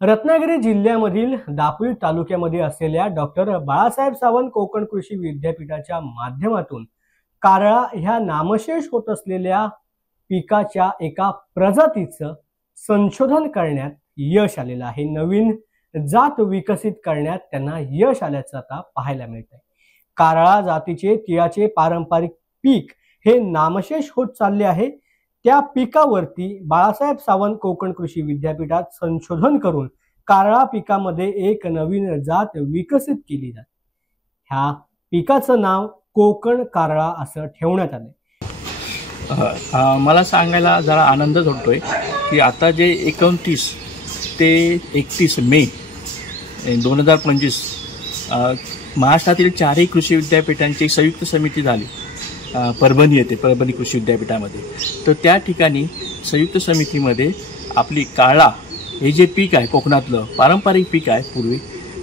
रत्नागिरी जिल्ह्यामधील दापोली तालुक्यामध्ये असलेल्या डॉक्टर बाळासाहेब सावंत कोकण कृषी विद्यापीठाच्या माध्यमातून कारळा ह्या नामशेष होत असलेल्या पिकाच्या एका प्रजातीचं संशोधन करण्यात यश आलेलं आहे। नवीन जात विकसित करण्यात त्यांना यश आल्याचं आता पाहायला मिळतंय। कारळा जातीचे तिळाचे पारंपरिक पीक हे नामशेष होत चालले आहे। त्या पिकावरती बाळासाहेब सावंत कोकण कृषी विद्यापीठात संशोधन करून कारळा पिकामध्ये एक नवीन जात विकसित केली जाते। ह्या पिकाचं नाव कोकण कारळा असं ठेवण्यात आले। मला सांगायला जरा आनंदच होतोय की आता जे 29 ते 31 मे 2025 महाराष्ट्रातील 4ही कृषी विद्यापीठांची एक संयुक्त समिती झाली परभणी येथे, परभणी कृषी विद्यापीठामध्ये। तर त्या ठिकाणी संयुक्त समितीमध्ये आपली कारळा हे जे पीक आहे कोकणातलं पारंपरिक पीक आहे,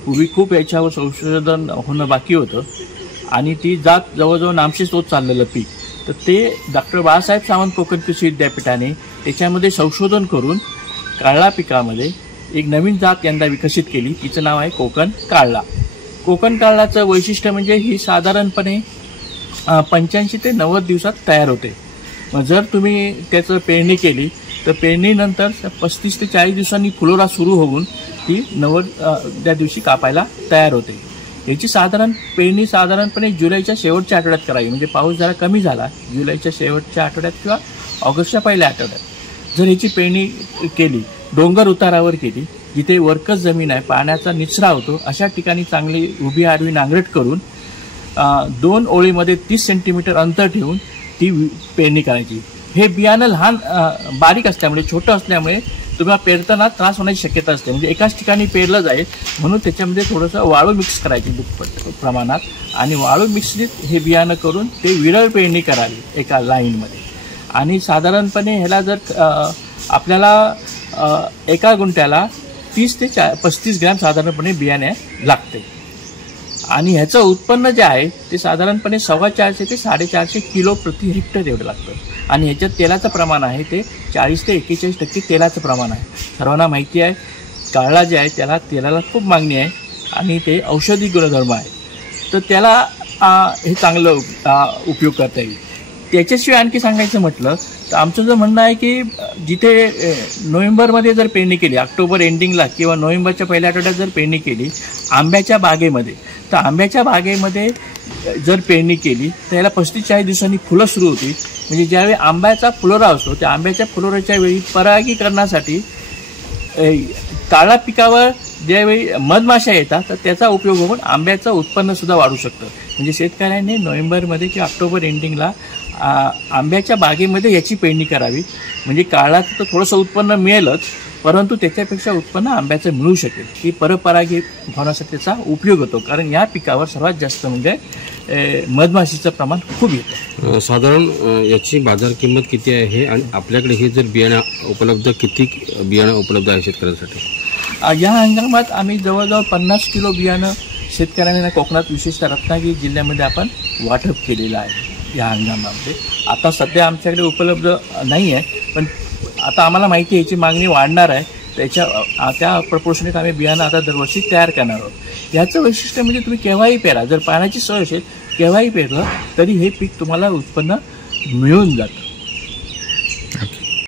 पूर्वी खूप याच्यावर संशोधन होणं बाकी होतं आणि ती जात जवळजवळ नामशेष होत चाललेलं पीक, तर ते डॉक्टर बाळासाहेब सावंत कोकण कृषी विद्यापीठाने त्याच्यामध्ये संशोधन करून कारळा पिकामध्ये एक नवीन जात यंदा विकसित केली। तिचं नाव आहे कोकण कारळा। कोकण कारळाचं वैशिष्ट्य म्हणजे ही साधारणपणे 85 ते 90 दिवसात तयार होते। मग जर तुम्ही त्याचं पेरणी केली तर पेरणीनंतर 35 ते 40 दिवसांनी फुलोरा सुरू होऊन ती 90 दिवशी कापायला तयार होते। याची पेरणी साधारणपणे जुलैच्या शेवटच्या आठवड्यात करावी, म्हणजे पाऊस जरा कमी झाला जुलैच्या शेवटच्या आठवड्यात किंवा ऑगस्टच्या पहिल्या आठवड्यात जर याची पेरणी केली, डोंगर उतारावर केली, जिथे वरकस जमीन आहे, पाण्याचा निचरा होतो, अशा ठिकाणी चांगली उभी आडवी नांगरट करून 2 ओळीमध्ये 30 सेंटीमीटर अंतर ठेवून ती पेरणी करायची। हे बियाणं लहान बारीक असल्यामुळे, छोटं असल्यामुळे तुम्हाला पेरताना त्रास होण्याची शक्यता असते, म्हणजे एकाच ठिकाणी पेरलं जाईल म्हणून त्याच्यामध्ये थोडंसं वाळू मिक्स करायची दुप्पट प्रमाणात आणि वाळू मिश्रित हे बियाणं करून ते विरळ पेरणी करावी एका लाईनमध्ये। आणि साधारणपणे ह्याला जर आपल्याला एका गुंठ्याला 30 ते 35 ग्रॅम साधारणपणे बियाणे लागते आणि ह्याचं उत्पन्न जे आहे ते साधारणपणे 450 ते 450 किलो प्रति हेक्टर एवढं लागतं। आणि ह्याच्यात तेलाचं प्रमाण आहे ते 40 ते 41% तेलाचं प्रमाण आहे। सर्वांना माहिती आहे कारळा जे आहे त्याला तेलाला खूप मागणी आहे आणि ते औषधी गुणधर्म आहे, तर त्याला हे चांगलं उपयोग करता येईल। त्याच्याशिवाय आणखी सांगायचं म्हटलं तर आमचं जर म्हणणं आहे की जिथे नोव्हेंबरमध्ये जर पेरणी केली, ऑक्टोबर एंडिंगला किंवा नोव्हेंबरच्या पहिल्या आठवड्यात जर पेरणी केली आंब्याच्या बागेमध्ये, तर आंब्याच्या बागेमध्ये जर पेरणी केली तर याला 35-40 दिवसांनी फुलं सुरू होती। म्हणजे ज्यावेळी आंब्याचा फुलोरा असतो त्या आंब्याच्या फुलोऱ्याच्या वेळी परागीकरणासाठी कारळा पिकावर ज्यावेळी मधमाशा येतात तर त्याचा उपयोग होऊन आंब्याचं उत्पन्नसुद्धा वाढू शकतं। म्हणजे शेतकऱ्यांनी नोव्हेंबरमध्ये किंवा ऑक्टोबर एंडिंगला आंब्याच्या बागेमध्ये याची पेरणी करावी, म्हणजे कारळाचं तर थोडंसं उत्पन्न मिळेलच परंतु त्याच्यापेक्षा उत्पन्न आंब्याचं मिळू शकेल। ही परपरागी होण्यासाठी त्याचा उपयोग होतो, कारण या पिकावर सर्वात जास्त म्हणजे मधमाशीचं प्रमाण खूप येतं। साधारण याची बाजार किंमत किती आहे आणि आपल्याकडे हे जर बियाणं उपलब्ध, किती बियाणं उपलब्ध आहे शेतकऱ्यांसाठी? या हंगामात आम्ही जवळजवळ 50 किलो बियाणं शेतकऱ्यांना कोकणात विशेषतः रत्नागिरी जिल्ह्यामध्ये आपण वाटप केलेलं आहे या हंगामामध्ये। आता सध्या आमच्याकडे उपलब्ध नाही आहे, पण आता आम्हाला माहिती आहे याची मागणी वाढणार आहे, त्या प्रपोर्शनेट आम्ही बियाणं आता दरवर्षी तयार करणार आहोत। याचं वैशिष्ट्य म्हणजे तुम्ही केव्हाही पेरा, जर पाण्याची सोय असेल केव्हाही पेरलं तरी हे पीक तुम्हाला उत्पन्न मिळून जातं।